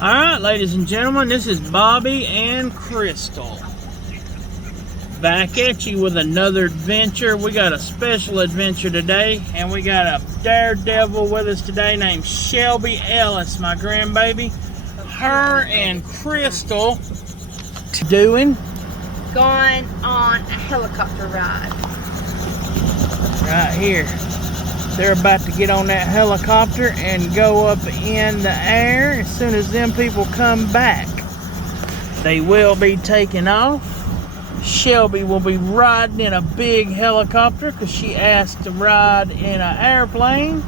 Alright, ladies and gentlemen, this is Bobby and Crystal. Back at you with another adventure. We got a special adventure today, and we got a daredevil with us today named Shelby Ellis, my grandbaby. Her and Crystal doing? Going on a helicopter ride. Right here. They're about to get on that helicopter and go up in the air. As soon as them people come back, they will be taking off. Shelby will be riding in a big helicopter because she asked to ride in an airplane.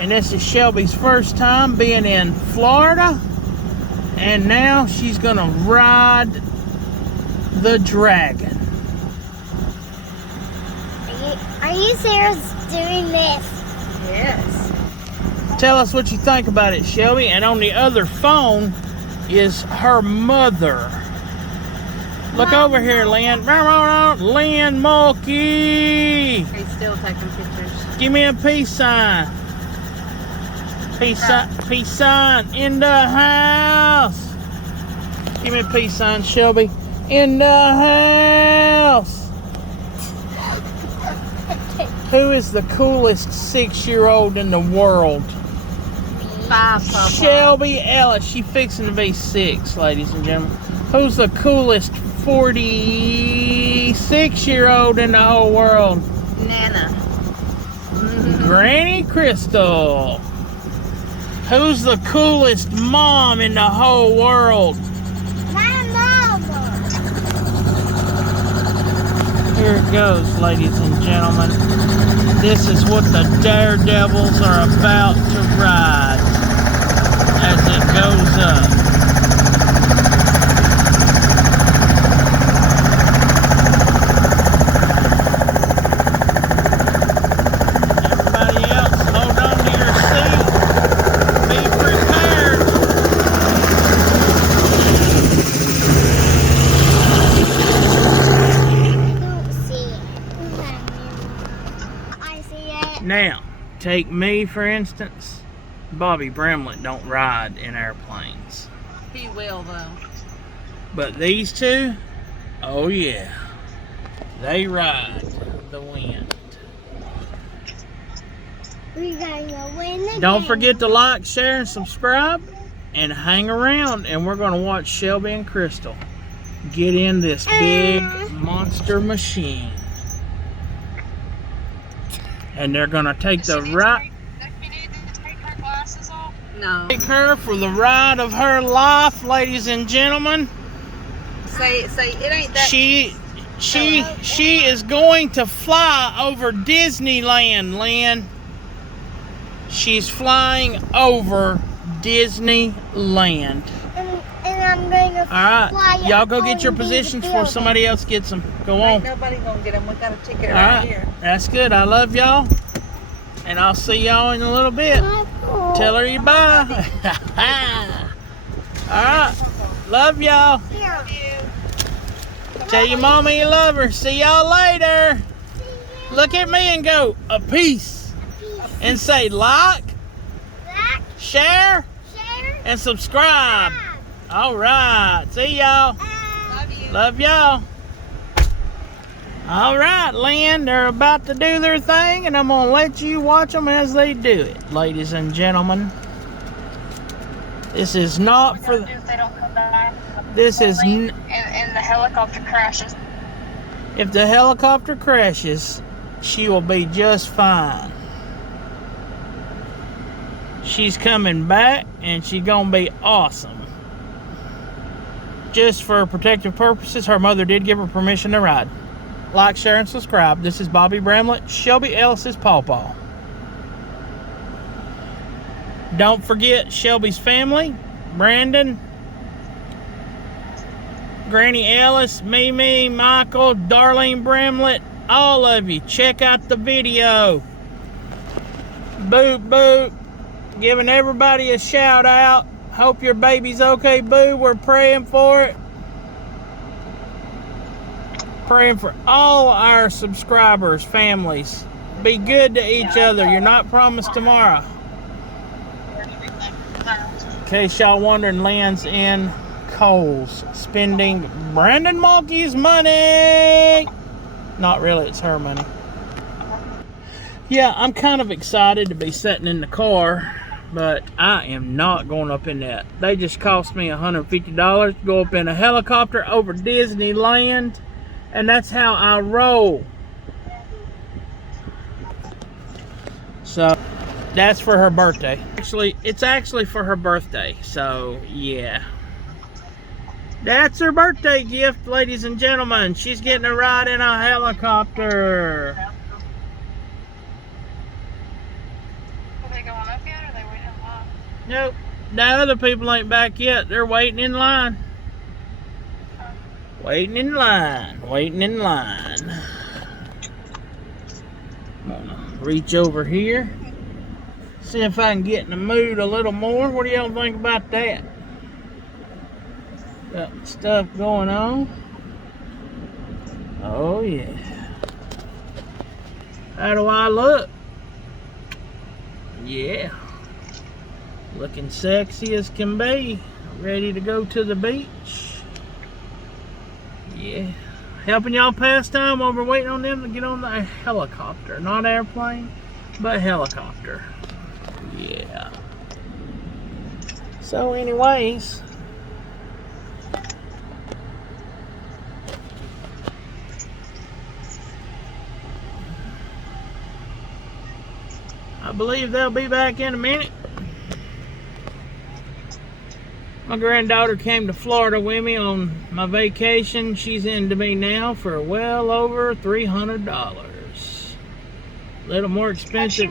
And this is Shelby's first time being in Florida. And now she's gonna ride the dragon. Are you serious doing this? Yes. Tell us what you think about it, Shelby. And on the other phone is her mother. Look over here, Lynn. Lynn Mulkey. He's still taking pictures. Give me a peace sign. Peace sign in the house. Give me a peace sign, Shelby. In the house. Who is the coolest 6-year-old in the world? 5, Papa. Shelby Ellis. She fixing to be 6, ladies and gentlemen. Who's the coolest 46-year-old in the whole world? Nana. Granny Crystal. Who's the coolest mom in the whole world? My mama. Here it goes, ladies and gentlemen. This is what the daredevils are about to ride as it goes up. Everybody else, hold on to your seat. Be prepared. I don't see it. I see it. Now, take me for instance. Bobby Bramlett don't ride in airplanes. He will, though. But these two, oh yeah, they ride the wind. We're gonna win the Don't game. forget to like, share, and subscribe, and hang around, and we're going to watch Shelby and Crystal get in this big monster machine. And they're going to take the right... No. Take her for the ride of her life, ladies and gentlemen. Say it ain't that. She is going to fly over Disneyland, Lynn. She's flying over Disneyland. And I'm going to All fly right, y'all go up get your onto the positions before building. somebody else gets them. Go Ain't on. nobody gonna get him. We got a ticket All right right, here. that's good. I love y'all, and I'll see y'all in a little bit. Tell her you bye. All right, love y'all. Here. Tell your mama you love her. See y'all later. Look at me and go a peace, and say like, Like, share, share, and subscribe. All right, see y'all. Love you. Love y'all. All right, Lynn, they're about to do their thing, and I'm going to let you watch them as they do it, ladies and gentlemen. This is not for the... If they don't come back, This is... and the helicopter crashes. If the helicopter crashes, she will be just fine. She's coming back, and she's going to be awesome. Just for protective purposes, her mother did give her permission to ride. Like, share, and subscribe. This is Bobby Bramlett, Shelby Ellis's pawpaw. Don't forget Shelby's family, Brandon, Granny Ellis, Mimi, Michael, Darlene Bramlett, all of you. Check out the video. Boop, boop. Giving everybody a shout out. Hope your baby's okay, boo. We're praying for it. Praying for all our subscribers, families. Be good to each other. You're not promised tomorrow. case y'all wondering, Lynn's in Kohl's spending Brandon Mulkey's money. Not really, it's her money. Yeah, I'm kind of excited to be sitting in the car, but I am not going up in that. They just cost me $150 to go up in a helicopter over Disneyland, and that's how I roll. So that's for her birthday. Actually, it's actually for her birthday, so yeah. That's her birthday gift, ladies and gentlemen. She's getting a ride in a helicopter. Are they going up yet, or are they waiting in line? Nope. The other people ain't back yet. They're waiting in line. Waiting in line. Waiting in line. I'm gonna reach over here. See if I can get in the mood a little more. What do y'all think about that? Got stuff going on. Oh yeah. How do I look? Yeah. Looking sexy as can be. Ready to go to the beach. Yeah. Helping y'all pass time while we're waiting on them to get on the helicopter. Not airplane, but helicopter. Yeah. So anyways, I believe they'll be back in a minute. My granddaughter came to Florida with me on my vacation. She's into me now for well over $300. Little more expensive.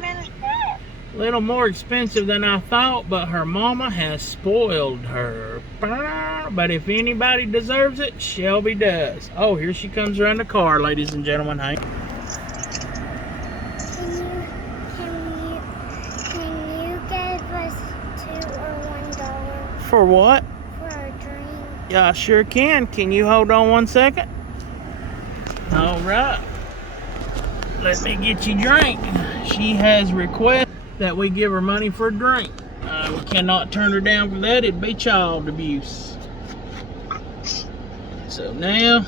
Little more expensive than I thought, but her mama has spoiled her. But if anybody deserves it, Shelby does. Oh, here she comes around the car, ladies and gentlemen. Hey. Can you give us $2 or $1 For what? for a drink? Yeah, I sure can. Can you hold on 1 second? All right. Let me get you a drink. She has requested that we give her money for a drink. We cannot turn her down for that. It'd be child abuse. So now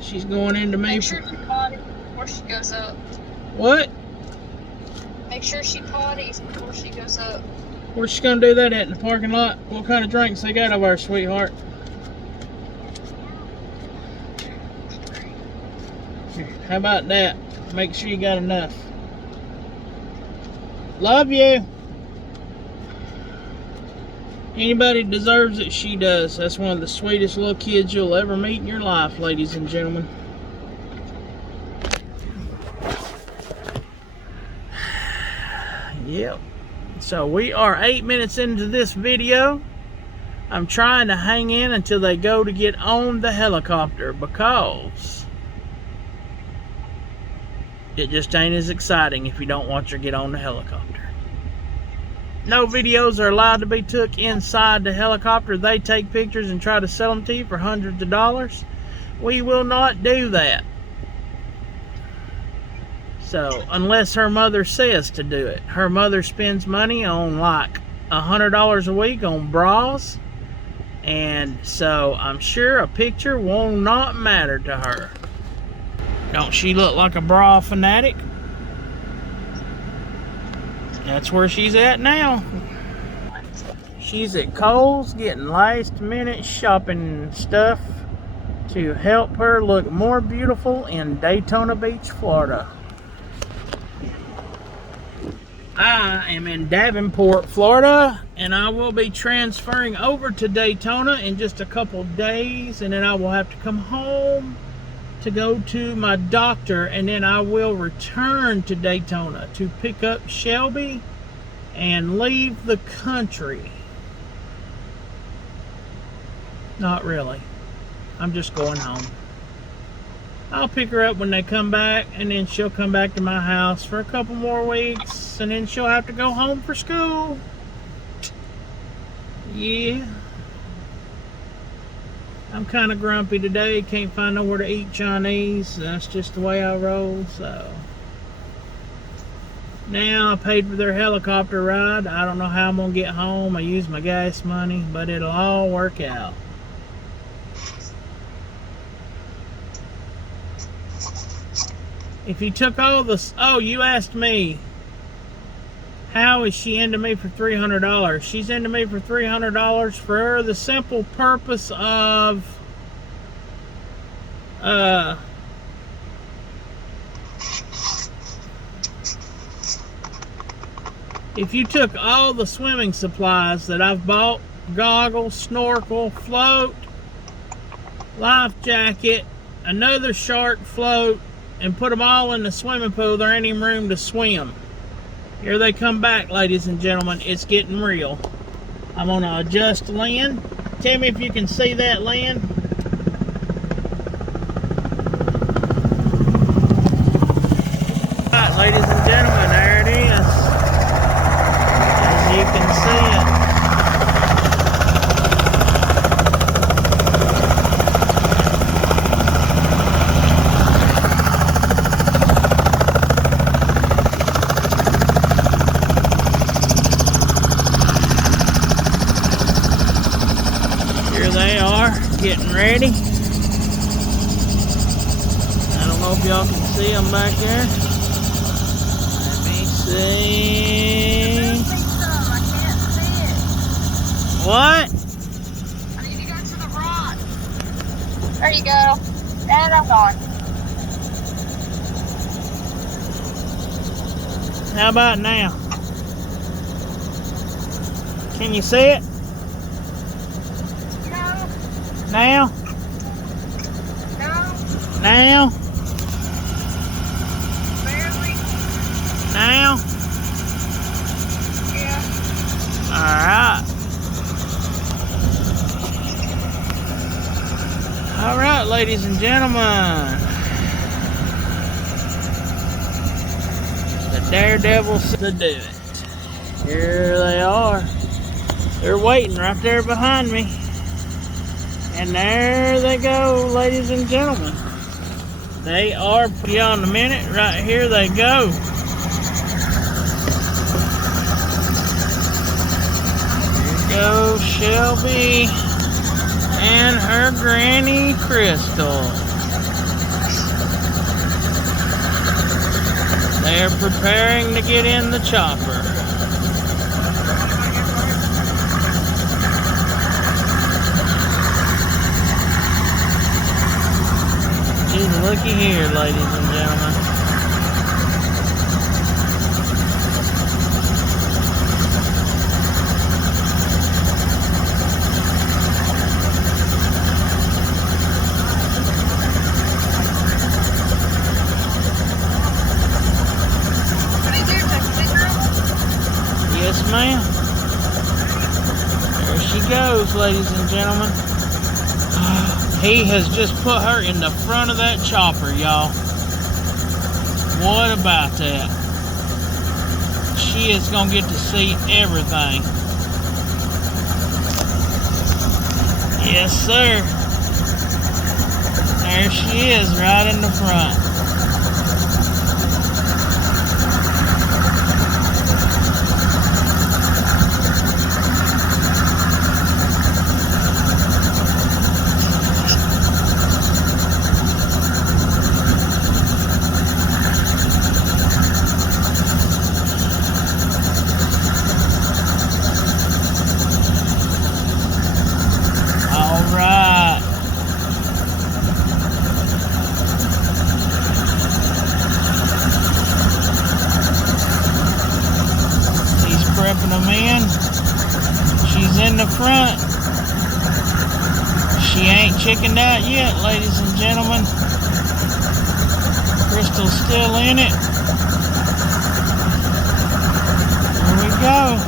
she's going into me. Make sure she potties before she goes up. What? Make sure she potties before she goes up. Where's she gonna do that at? In the parking lot? What kind of drinks they got over there, sweetheart? Here, how about that? Make sure you got enough. Love you. Anybody deserves it, she does. That's one of the sweetest little kids you'll ever meet in your life, ladies and gentlemen. Yep. So we are 8 minutes into this video. I'm trying to hang in until they go to get on the helicopter because it just ain't as exciting if you don't watch her get on the helicopter. No videos are allowed to be took inside the helicopter. They take pictures and try to sell them to you for hundreds of dollars. We will not do that. So, unless her mother says to do it. Her mother spends money on like $100 a week on bras. And so, I'm sure a picture will not matter to her. Don't she look like a bra fanatic? That's where she's at now. She's at Kohl's getting last minute shopping stuff to help her look more beautiful in Daytona Beach, Florida. I am in Davenport, Florida, and I will be transferring over to Daytona in just a couple days, and then I will have to come home to go to my doctor, and then I will return to Daytona to pick up Shelby and leave the country. Not really. I'm just going home. I'll pick her up when they come back, and then she'll come back to my house for a couple more weeks, and then she'll have to go home for school. Yeah. I'm kind of grumpy today. Can't find nowhere to eat Chinese. That's just the way I roll, so. Now I paid for their helicopter ride. I don't know how I'm gonna get home. I used my gas money, but it'll all work out. If you took all this, oh, you asked me, how is she into me for $300? She's into me for $300 for the simple purpose of, if you took all the swimming supplies that I've bought, goggles, snorkel, float, life jacket, another shark float, and put them all in the swimming pool, there ain't even room to swim. Here they come back, ladies and gentlemen. It's getting real. I'm gonna adjust land. Tell me if you can see that land. Alright, ladies and gentlemen, there it is. As you can see it. They are getting ready. I don't know if y'all can see them back there. Let me see. I can't see it. What? I need to go to the rock. There you go. And I'm gone. How about now? Can you see it? Now? No, Now? barely. Now? Yeah. Alright. Alright, ladies and gentlemen. The daredevils to do it. Here they are. They're waiting right there behind me. And there they go, ladies and gentlemen. They are, beyond a minute, right here they go. Here goes Shelby and her granny Crystal. They're preparing to get in the chopper. Looky here, ladies and gentlemen. Yes, ma'am. There she goes, ladies and gentlemen. He has just put her in the front of that chopper, y'all. What about that? She is going to get to see everything. Yes, sir. There she is, right in the front. Prepping them in. She's in the front. She ain't chickened out yet, ladies and gentlemen. Crystal's still in it. Here we go.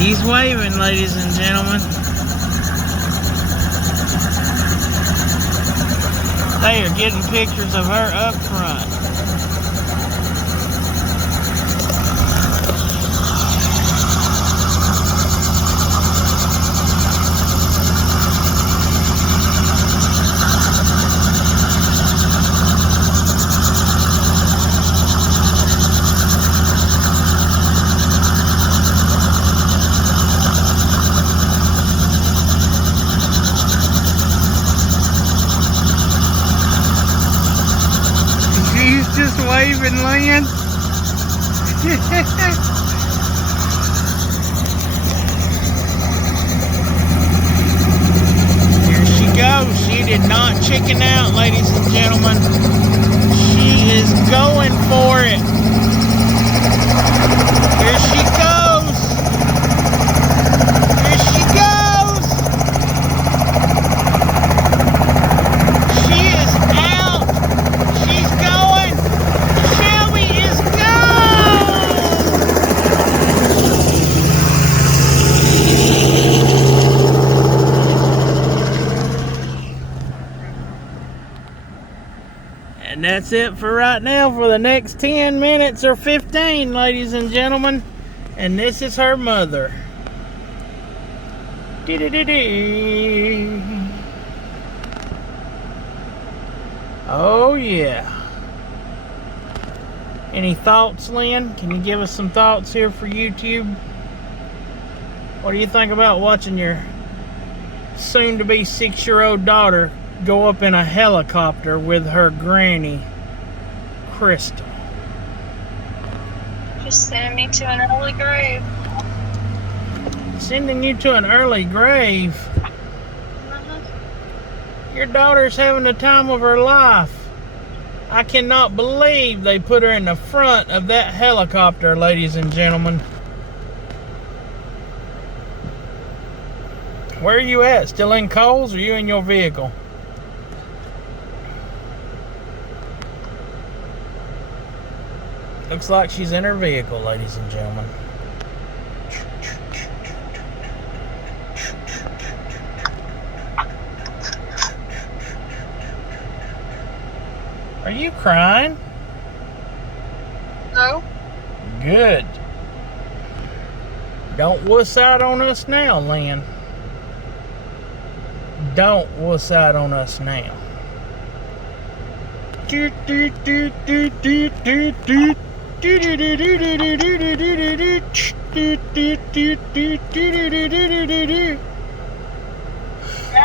She's waving, ladies and gentlemen. They are getting pictures of her up front. waving, Lynn. Here she goes. She did not chicken out, ladies and gentlemen. She is going for it. Here she goes. Here she goes. She is out. She's going. Shelby is gone. And that's it for right now for the next 10 minutes or 15, ladies and gentlemen. And this is her mother. Dee-dee-dee-dee. Oh, yeah. Any thoughts, Lynn? Can you give us some thoughts here for YouTube? What do you think about watching your soon-to-be 6-year-old daughter go up in a helicopter with her granny, Crystal? Just sending me to an early grave. Sending you to an early grave? Your daughter's having the time of her life. I cannot believe they put her in the front of that helicopter, ladies and gentlemen. Where are you at? Still in Coles, or are you in your vehicle? Looks like she's in her vehicle, ladies and gentlemen. Are you crying? No. Good. Don't wuss out on us now, Lynn. Don't wuss out on us now. Do do do do do do do. Now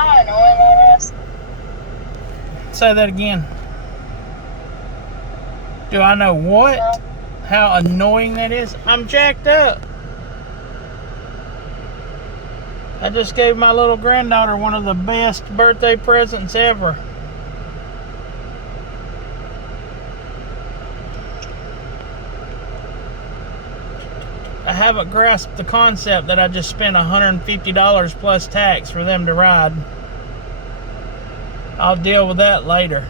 I know I'm honest. Say that again. Do I know what? How annoying that is? I'm jacked up. I just gave my little granddaughter one of the best birthday presents ever. I haven't grasped the concept that I just spent $150 plus tax for them to ride. I'll deal with that later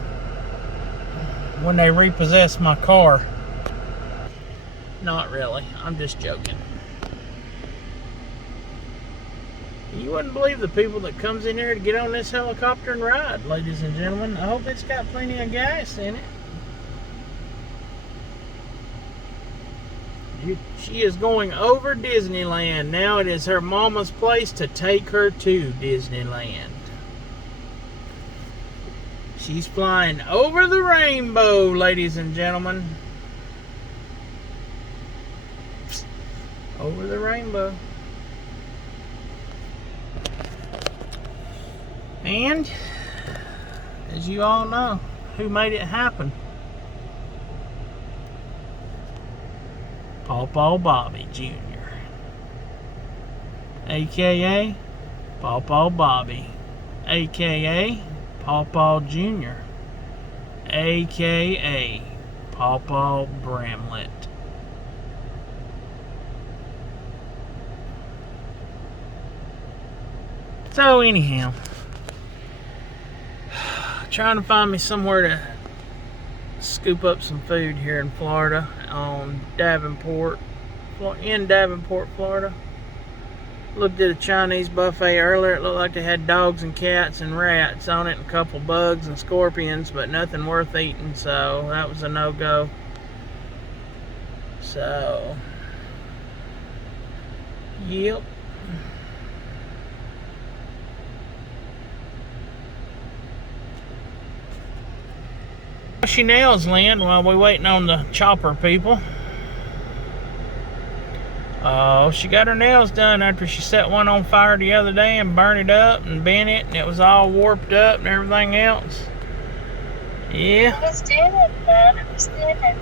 when they repossess my car. Not really. I'm just joking. You wouldn't believe the people that comes in here to get on this helicopter and ride, ladies and gentlemen. I hope it's got plenty of gas in it. She is going over Disneyland. Now it is her mama's place to take her to Disneyland. She's flying over the rainbow, ladies and gentlemen. Over the rainbow. And, as you all know, who made it happen? Pawpaw Bobby Jr. AKA Pawpaw Bobby. AKA Pawpaw Jr. AKA Pawpaw Bramlett. So anyhow, trying to find me somewhere to scoop up some food here in Florida on Davenport, Florida. Looked at a Chinese buffet earlier. It looked like they had dogs and cats and rats on it and a couple bugs and scorpions, but nothing worth eating, so that was a no-go. So, yep. She nails, Lynn, while we're waiting on the chopper people. Oh, she got her nails done after she set one on fire the other day and burned it up and bent it, and it was all warped up and everything else. Yeah. It was dinner, Dad. It was dinner.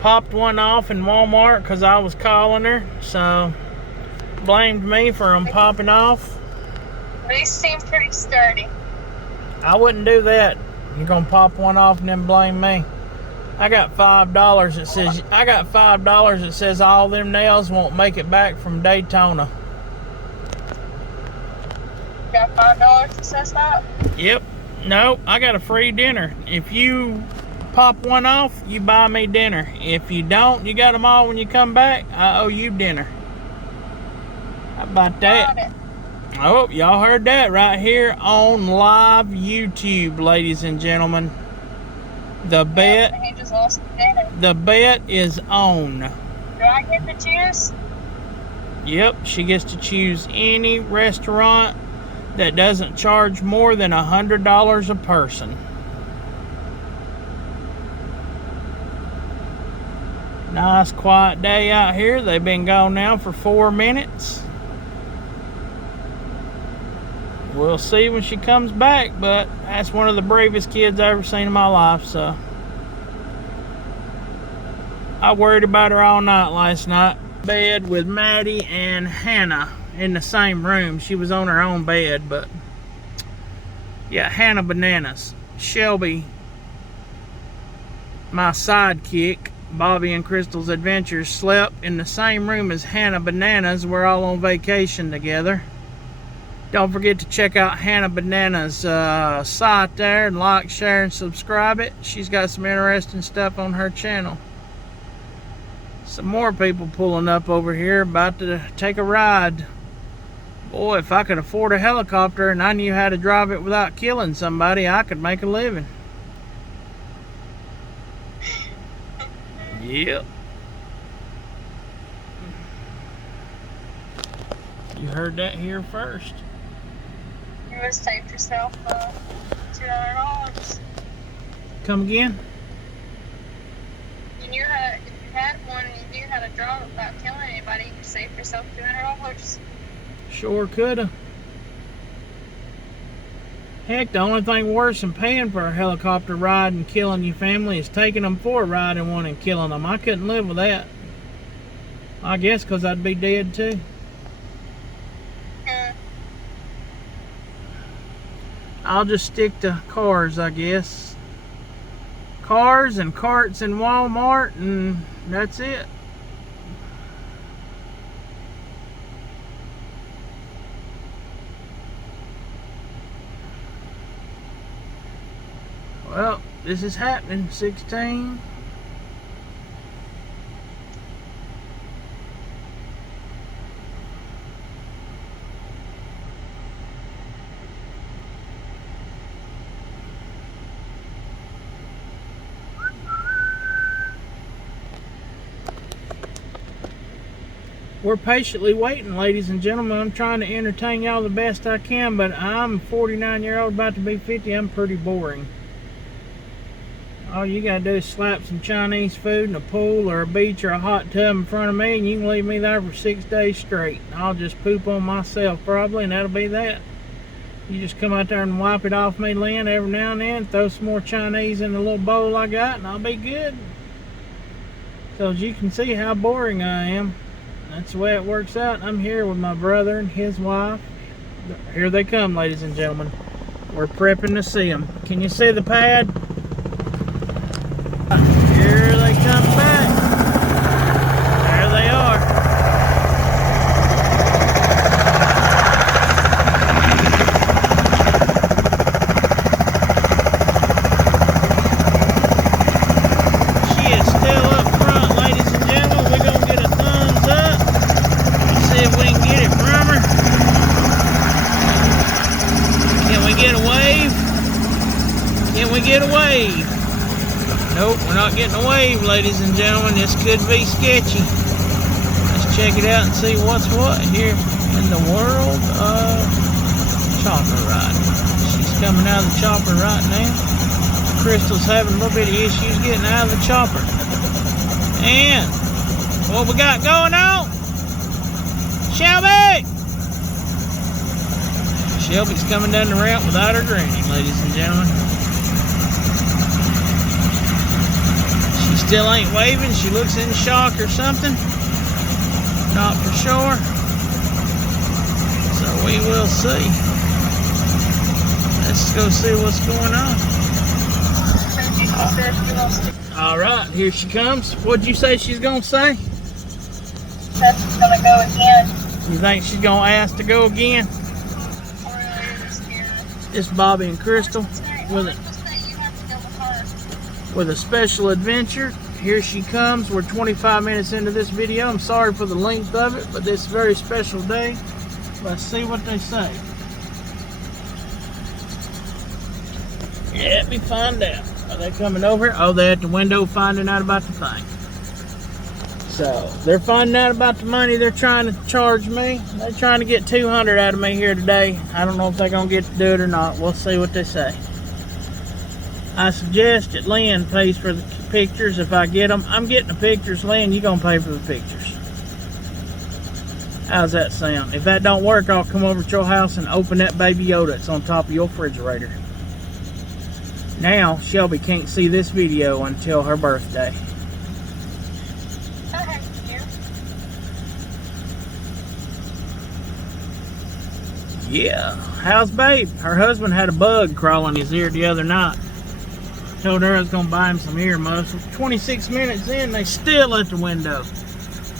Popped one off in Walmart because I was calling her, so blamed me for them popping off. These seem pretty sturdy. I wouldn't do that. You're gonna pop one off and then blame me. I got $5 that says all them nails won't make it back from Daytona. You got $5 that says that? Yep. No, I got a free dinner. If you pop one off, you buy me dinner. If you don't, you got them all when you come back, I owe you dinner. How about that? Got it. Oh, y'all heard that right here on live YouTube, ladies and gentlemen. The bet, He just lost the dinner. the bet is on. Do I get to choose? Yep, she gets to choose any restaurant that doesn't charge more than $100 a person. Nice quiet day out here. They've been gone now for 4 minutes. We'll see when she comes back, but that's one of the bravest kids I've ever seen in my life, so. I worried about her all night last night. Bed with Maddie and Hannah in the same room. She was on her own bed, but yeah, Hannah Bananas. Shelby, my sidekick, Bobby and Crystal's Adventures, slept in the same room as Hannah Bananas. We're all on vacation together. Don't forget to check out Hannah Bananas' site there and like, share, and subscribe it. She's got some interesting stuff on her channel. Some more people pulling up over here about to take a ride. Boy, if I could afford a helicopter and I knew how to drive it without killing somebody, I could make a living. Yep. You heard that here first. You must save yourself $200. Come again? You knew how to, if you had one and you knew how to drive it without killing anybody, you could save yourself $200. Sure coulda. Heck, the only thing worse than paying for a helicopter ride and killing your family is taking them for a ride in one and killing them. I couldn't live with that. I guess because I'd be dead too. I'll just stick to cars, I guess. Cars and carts in Walmart, and that's it. Well, this is happening. 16. We're patiently waiting, ladies and gentlemen. I'm trying to entertain y'all the best I can, but I'm a 49-year-old, about to be 50. I'm pretty boring. All you gotta do is slap some Chinese food in a pool or a beach or a hot tub in front of me, and you can leave me there for 6 days straight. I'll just poop on myself probably, and that'll be that. You just come out there and wipe it off me, Lynn, every now and then. Throw some more Chinese in the little bowl I got, and I'll be good. So as you can see how boring I am. That's the way it works out. I'm here with my brother and his wife. Here they come, ladies and gentlemen. We're prepping to see them. Can you see the pad? Here they come back. There they are. She is still up front, ladies and gentlemen. We're going to get a thumbs up. See if we can get it from her. Can we get a wave? Can we get a wave? Nope, we're not getting a wave, ladies and gentlemen. This could be sketchy. Let's check it out and see what's what here in the world of chopper riding. She's coming out of the chopper right now. Crystal's having a little bit of issues getting out of the chopper. And what we got going on? Shelby! Shelby's coming down the ramp without her granny, ladies and gentlemen. still ain't waving. She looks in shock or something. Not for sure. So we will see. Let's go see what's going on. All right, here she comes. What'd you say she's gonna say? Said she's gonna go again. You think she's gonna ask to go again? It's Bobby and Crystal with a special adventure. Here she comes. We're 25 minutes into this video. I'm sorry for the length of it, but this very special day. Let's see what they say. Let me find out. Are they coming over? Oh, they're at the window finding out about the thing. So they're finding out about the money they're trying to charge me. They're trying to get $200 out of me here today. I don't know if they're gonna get to do it or not. We'll see what they say. I suggest that Lynn pays for the pictures if I get them. I'm getting the pictures. Lynn, you gonna pay for the pictures. How's that sound? If that don't work, I'll come over to your house and open that baby Yoda that's on top of your refrigerator. Now Shelby can't see this video until her birthday. Yeah, how's babe? Her husband had a bug crawling his ear the other night. Told her I was gonna buy him some ear muffs. 26 minutes in, they still at the window.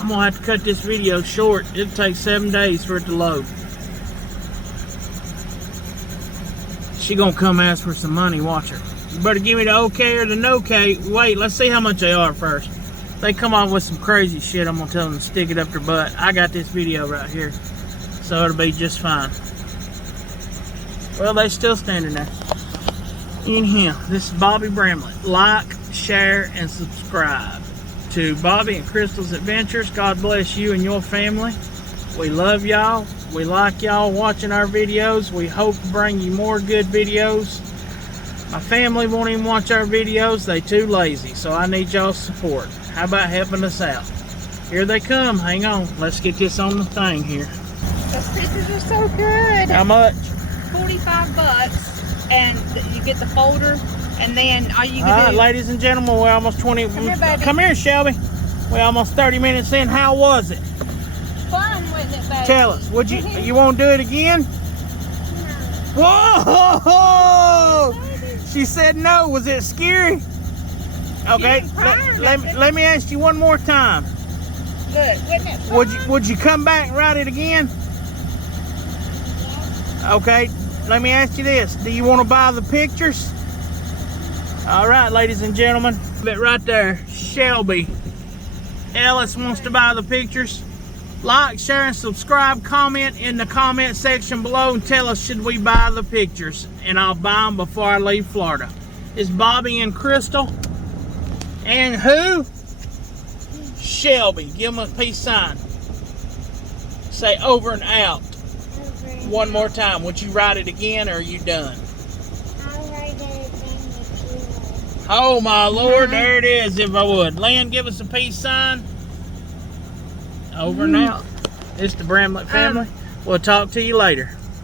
I'm gonna have to cut this video short. It'll take 7 days for it to load. She gonna come ask for some money, watch her. You better give me the okay or the no-K. Wait, let's see how much they are first. If they come off with some crazy shit, I'm gonna tell them to stick it up their butt. I got this video right here, so it'll be just fine. Well, they still standing there. In here, this is Bobby Bramlett. Like, share, and subscribe to Bobby and Crystal's Adventures. God bless you and your family. We love y'all. We like y'all watching our videos. We hope to bring you more good videos. My family won't even watch our videos. They too lazy, so I need y'all's support. How about helping us out? Here they come. Hang on. Let's get this on the thing here. Those pictures are so good. How much? $45, and you get the folder, and then all you All can right, do. ladies and gentlemen, we're almost 20. Come here, baby. Come here, Shelby. We're almost 30 minutes in. How was it? Fun, wasn't it, baby? Tell us. Would you want to do it again? No. Whoa! She said no. Was it scary? Okay. didn't cry, Let me ask you one more time. Good, wasn't it fun? Would you come back and write it again? Okay. Let me ask you this. Do you want to buy the pictures? All right, ladies and gentlemen. But right there, Shelby Ellis wants to buy the pictures. Like, share, and subscribe. Comment in the comment section below and tell us, should we buy the pictures? And I'll buy them before I leave Florida. It's Bobby and Crystal. And who? Shelby. Give them a peace sign. Say over and out. One more time. Would you write it again, or are you done? I'll write it again if you want. Oh my Lord, there it is. If I would. Lynn, give us a peace sign. Over and out. It's the Bramlett family. We'll talk to you later.